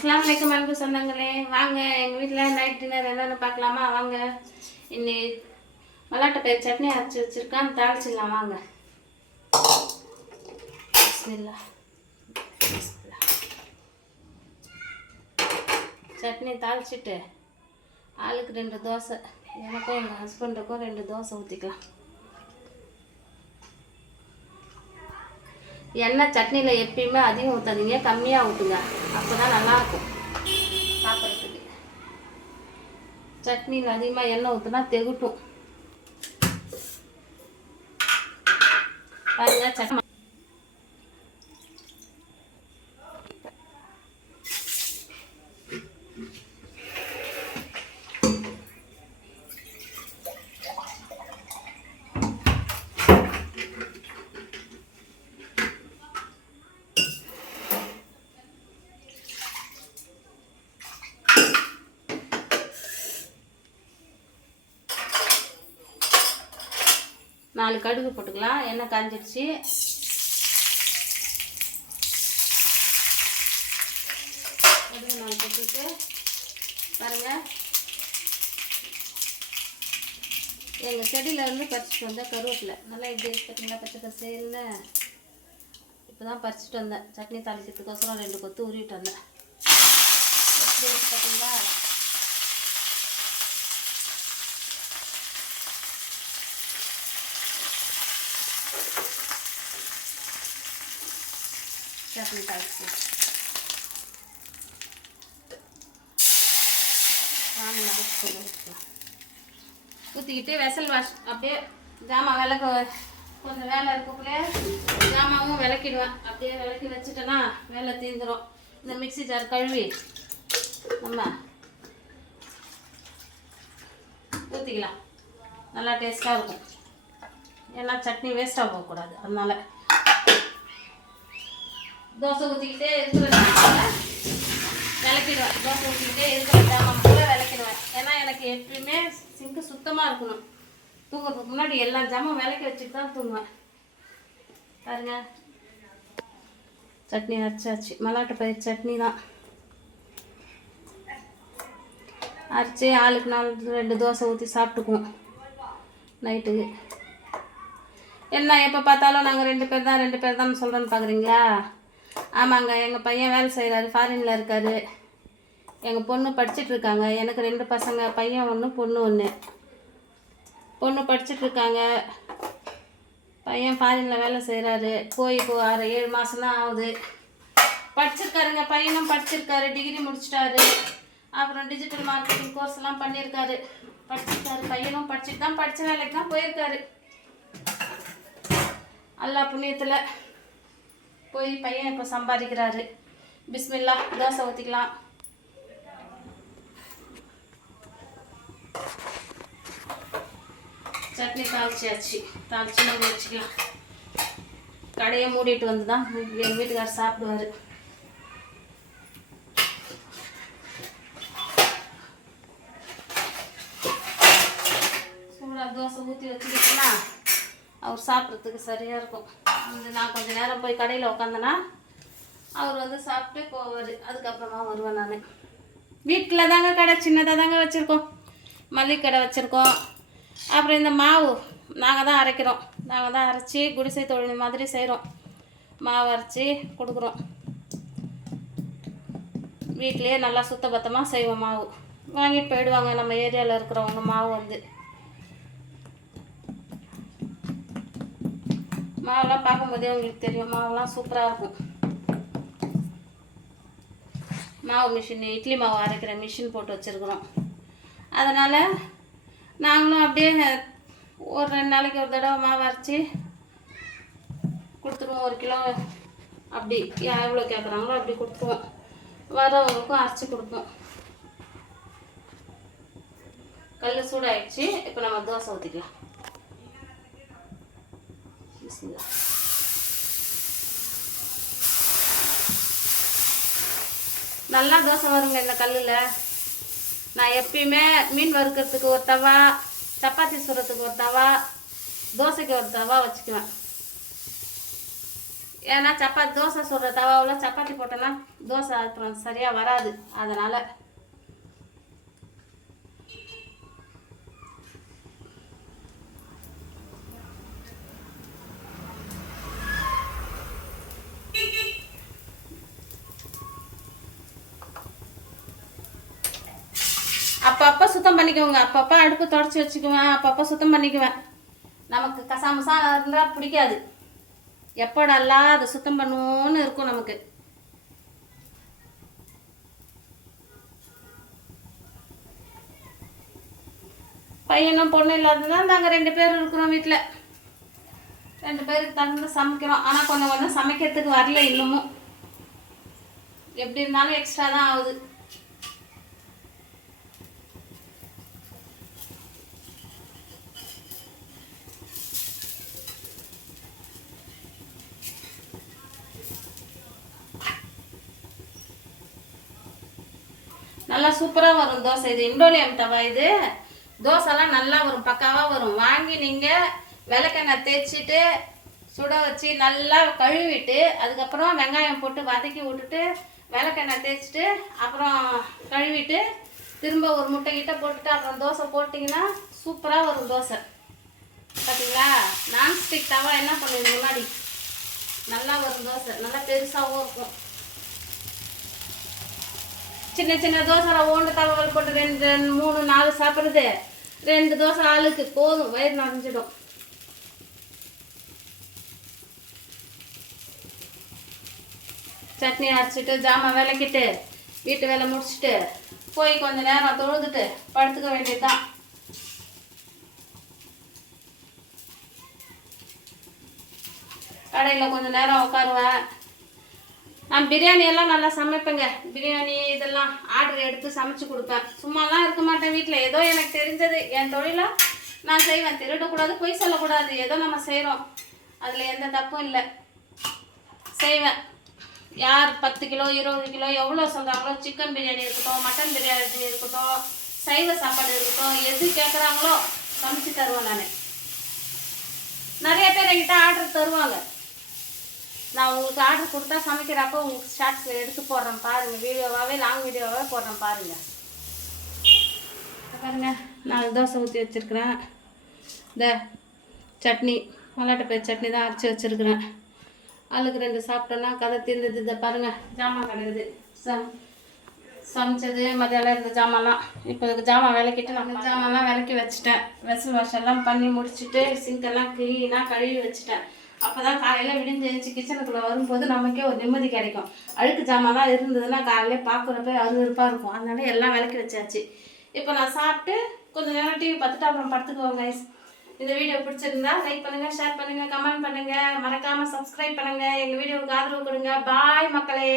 அஸ்ஸலாமு அலைக்கும் அன்பு சொந்தங்களே, வாங்க எங்கள் வீட்டில் நைட் டின்னர் என்னென்னு பார்க்கலாமா? வாங்க. இன்னைக்கு மல்லாட்டை பயிர் சட்னி அரைச்சி வச்சுருக்கேன், தாளிச்சிடலாம் வாங்க. பிஸ்மில்லாஹ். சட்னி தாளிச்சிட்டு ஆளுக்கு 2 தோசை, எனக்கும் எங்கள் ஹஸ்பண்டுக்கும் 2 தோசை ஊற்றிக்கலாம். எண்ணெய் சட்னியில் எப்பயுமே அதிகம் ஊற்றாதீங்க, கம்மியாக ஊற்றுங்க, அப்போ தான் நல்லாயிருக்கும் சாப்பிட்றதுக்கு. சட்னியில் அதிகமாக எண்ணெய் ஊற்றுனா தெகுட்டும். பாருங்க சட்னி 4 கடுகு போட்டுக்கலாம். எண்ணெய் காஞ்சிடுச்சு. கடுகு 4 போட்டுட்டு பாருங்கள், எங்கள் செடியிலேருந்து பறிச்சிட்டு வந்தேன் கருவேப்பிலை. நல்லா இப்படி பார்த்தீங்களா, பச்சை பசேல்னு இப்போ தான் பறிச்சிட்டு வந்தேன். சட்னி தாளிக்கிறதுக்கோசரம் 2 கொத்து உருவிட்டு வந்தேன். பார்த்தீங்களா, சட்னி தாளிச்சு ஊற்றிக்கிட்டு வெசல் வாஷ் அப்படியே ஜாமான் விளக்க கொஞ்சம் வேலை இருக்கக்குள்ளே ஜாமாவும் விளக்கிடுவேன். அப்படியே விளக்கி வச்சுட்டேன்னா வேலை தீர்ந்துடும். இந்த மிக்ஸி ஜார் கழுவி நம்ம ஊற்றிக்கலாம், நல்லா டேஸ்ட்டாக இருக்கும். ஏன்னா சட்னி வேஸ்ட்டாக போகக்கூடாது, அதனால் தோசை ஊற்றிக்கிட்டே இருக்கிற விளக்கிடுவேன். தோசை ஊற்றிக்கிட்டே இருக்கிற ஜாமான் கூட விளக்கிடுவேன். ஏன்னா எனக்கு எப்பயுமே சிங்க்கு சுத்தமாக இருக்கணும். தூங்குறதுக்கு முன்னாடி எல்லா ஜாமான் விளக்கி வச்சுட்டு தான் தூங்குவேன். பாருங்க, சட்னி அரைச்சாச்சு. மல்லாட்டை பயிர் சட்னி தான் அரைச்சி ஆளுக்கு 2 தோசை ஊற்றி சாப்பிட்டுக்குவோம் நைட்டுக்கு. என்ன எப்போ பார்த்தாலும் நாங்கள் 2 பேர் தான் சொல்கிறேன்னு பார்க்குறீங்களா? ஆமாங்க, எங்கள் பையன் வேலை செய்கிறாரு, ஃபாரினில் இருக்கார். எங்கள் பொண்ணு படிச்சிட்ருக்காங்க. எனக்கு 2 பசங்க, பையன் 1 பொண்ணு 1. பொண்ணு படிச்சிட்ருக்காங்க, பையன் ஃபாரினில் வேலை செய்கிறாரு. போய் 7 மாதம் தான் ஆகுது. படிச்சிருக்காருங்க, பையனும் படிச்சிருக்காரு, டிகிரி முடிச்சிட்டாரு. அப்புறம் டிஜிட்டல் மார்க்கெட்டிங் கோர்ஸ்லாம் பண்ணியிருக்காரு, படிச்சிருக்காரு. பையனும் படிச்சுட்டு தான் படித்த வேலைக்கு தான் போயிருக்காரு. அல்லா புண்ணியத்தில் போய் பையன் இப்போ சம்பாதிக்கிறாரு. பிஸ்மில்லா, தோசை ஊற்றிக்கலாம். சட்னி தாளிச்சாச்சு, தாளிச்சு நம்ம வச்சுக்கலாம். கடையை மூடிட்டு வந்து தான் எங்கள் வீட்டுக்காரர் சாப்பிடுவார். சூடாக தோசை ஊற்றி வச்சுக்கிட்டோன்னா அவர் சாப்பிட்றதுக்கு சரியாக இருக்கும். நான் கொஞ்சம் நேரம் போய் கடையில் உட்காந்தேன்னா அவர் வந்து சாப்பிட்டு போவார். அதுக்கப்புறமா வருவேன் நான். வீட்டில் தாங்க கடை சின்னதாக தாங்க வச்சுருக்கோம், மல்லிகை கடை வச்சுருக்கோம். அப்புறம் இந்த மாவு நாங்கள் தான் அரைக்கிறோம். நாங்கள் தான் அரைச்சி குடிசை தொழில் மாதிரி செய்கிறோம். மாவு அரைச்சி கொடுக்குறோம். வீட்லேயே நல்லா சுத்தபத்தமாக செய்வோம். மாவு வாங்கிட்டு போயிடுவாங்க நம்ம ஏரியாவில் இருக்கிறவங்க. மாவு வந்து மாவுலாம் பார்க்கும்போதே உங்களுக்கு தெரியும், மாவுலாம் சூப்பராக இருக்கும். மாவு மிஷின், இட்லி மாவு அரைக்கிற மிஷின் போட்டு வச்சுருக்குறோம். அதனால் நாங்களும் அப்படியே ஒரு 2 நாளைக்கு ஒரு தடவை மாவு அரைச்சி கொடுத்துருவோம். 1 கிலோ அப்படி எவ்வளோ கேட்குறாங்களோ அப்படி கொடுத்துருவோம். வரவங்களுக்கும் அரைச்சி கொடுப்போம். கல் சூடாகிடுச்சு. இப்போ நம்ம தோசை ஊற்றிக்கலாம். நல்லா தோசை வருங்க இந்த கல்லில். நான் எப்பயுமே மீன் வறுக்கிறதுக்கு ஒரு தவா, சப்பாத்தி சுடுறதுக்கு ஒரு தவா, தோசைக்கு ஒரு தவா வச்சுக்குவேன். ஏன்னா சப்பாத்தி தோசை சுடுற தவாவில் சப்பாத்தி போட்டோன்னா தோசை அப்புறம் சரியாக வராது. அதனால் அப்பப்போ சுத்தம் பண்ணிக்குவோங்க. அப்பப்போ அடுப்பு தொடச்சி வச்சுக்குவேன், அப்பப்போ சுத்தம் பண்ணிக்குவேன். நமக்கு கசாமசா இருந்தால் பிடிக்காது. எப்போடெல்லாம் அதை சுத்தம் பண்ணுவோன்னு இருக்கும் நமக்கு. பையனும் பொண்ணு இல்லாததுதான் நாங்கள் 2 பேர் இருக்கிறோம் வீட்டில். 2 பேருக்கு தகுந்த சமைக்கிறோம். ஆனால் கொஞ்சம் கொஞ்சம் சமைக்கிறதுக்கு வரல இன்னமும். எப்படி இருந்தாலும் எக்ஸ்ட்ரா தான் ஆகுது. நல்லா சூப்பராக வரும் தோசை. இது இண்டோலியம் தவா. இது தோசைலாம் நல்லா வரும், பக்காவாக வரும். வாங்கி நீங்கள் விளக்கெண்ணெய் தேய்ச்சிட்டு சுட வச்சு நல்லா கழுவிட்டு அதுக்கப்புறம் வெங்காயம் போட்டு வதக்கி விட்டுட்டு விளக்கெண்ணெய் தேய்ச்சிட்டு அப்புறம் கழுவிட்டு திரும்ப ஒரு முட்டை கிட்ட போட்டுட்டு அப்புறம் தோசை போட்டிங்கன்னா சூப்பராக வரும் தோசை. பார்த்தீங்களா? நான்ஸ்டிக் தவா என்ன பண்ணுது முன்னாடி நல்லா வரும் தோசை. நல்லா பெருசாகவும் இருக்கும். சின்ன சின்ன தோசை ஓண்டு தவல் போட்டு 2 3 4 சாப்பிட்றது 2 தோசை ஆளுக்கு போதும், வயிறு நிறைஞ்சிடும். சட்னி அரைச்சிட்டு ஜாமான் விளக்கிட்டு வீட்டு வேலை முடிச்சுட்டு போய் கொஞ்சம் நேரம் தொழுதுட்டு படுத்துக்க வேண்டியதுதான். கடையில் கொஞ்சம் நேரம் உட்காருவேன். நான் பிரியாணி எல்லாம் நல்லா சமைப்பேங்க. பிரியாணி இதெல்லாம் ஆர்டர் எடுத்து சமைச்சு கொடுப்பேன். சும்மாலாம் இருக்க மாட்டேன் வீட்டில். ஏதோ எனக்கு தெரிஞ்சது என் தொழிலாக நான் செய்வேன். திருடக்கூடாது, பொய் சொல்லக்கூடாது. ஏதோ நம்ம செய்கிறோம், அதில் எந்த தப்பும் இல்லை. செய்வேன். யார் 10 கிலோ 20 கிலோ எவ்வளோ சொல்கிறாங்களோ, சிக்கன் பிரியாணி இருக்கட்டும், மட்டன் பிரியாணி இருக்கட்டும், சைவ சாப்பாடு இருக்கட்டும், எது கேட்குறாங்களோ சமைச்சு தருவேன். நான் நிறைய பேர் என்கிட்ட ஆர்டர் தருவாங்க. நான் உங்களுக்கு ஆர்டர் கொடுத்தா சமைக்கிறப்போ உங்களுக்கு ஷார்ட்ஸில் எடுத்து போடுறேன் பாருங்கள். வீடியோவாகவே லாங் வீடியோவாகவே போடுறேன் பாருங்கள். பாருங்கள், 4 தோசை ஊற்றி வச்சுருக்கிறேன். இந்த சட்னி மல்லாட்டப்பயிர் சட்னி தான் அரைச்சி வச்சுருக்கிறேன். ஆளுக்கு 2 சாப்பிட்டோன்னா கதை தீர்ந்தது. இதை பாருங்கள், ஜாமான் கிடையாது. சமைச்சது மதியானம் இருந்த ஜாமான்லாம் இப்போ ஜாமான் விளக்கிட்டு நான் ஜாமான்லாம் விளக்கி வச்சுட்டேன். வெசல் வாஷ் எல்லாம் பண்ணி முடிச்சுட்டு சிங்கெல்லாம் க்ளீனாக கழுவி வச்சுட்டேன். அப்போ தான் காலையில் விடிஞ்சு கிச்சனுக்குள்ளே வரும்போது நமக்கே ஒரு நிம்மதி கிடைக்கும். அழுக்கு ஜாமான்லாம் இருந்ததுன்னா காலையில் பார்க்குறப்ப அருவருப்பாக இருக்கும். அதனால எல்லாம் விளக்கி வச்சாச்சு. இப்போ நான் சாப்பிட்டு கொஞ்சம் நேரம் டிவி பார்த்துட்டு அப்புறம் படுத்துக்குவோங்க. இந்த வீடியோ பிடிச்சிருந்தா லைக் பண்ணுங்கள், ஷேர் பண்ணுங்கள், கமெண்ட் பண்ணுங்கள், மறக்காமல் சப்ஸ்கிரைப் பண்ணுங்கள். எங்கள் வீடியோவுக்கு ஆதரவு கொடுங்க. பாய் மக்களே.